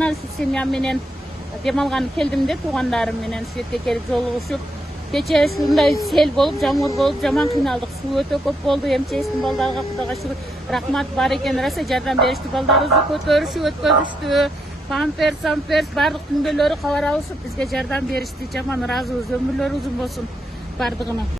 журналист семьям менен дем алганы келдим да, туугандарым менен ушул жерге келип жолугушуп. Кече ушундай сел болуп, жамгыр болуп, жаман кыйналдык. Суу өтө көп болду. МЧСтин балдарга Кудайга шүгүр, рахмат бар экен. Раса жардам беришти, балдарыбызды көтөрүшүп, өткөзүштү. Памперс, барлык күндөлөрү кабар алышып, бизге жардам беришти. Жаман ыраазыбыз, өмүрлөрү узун болсун бардыгына.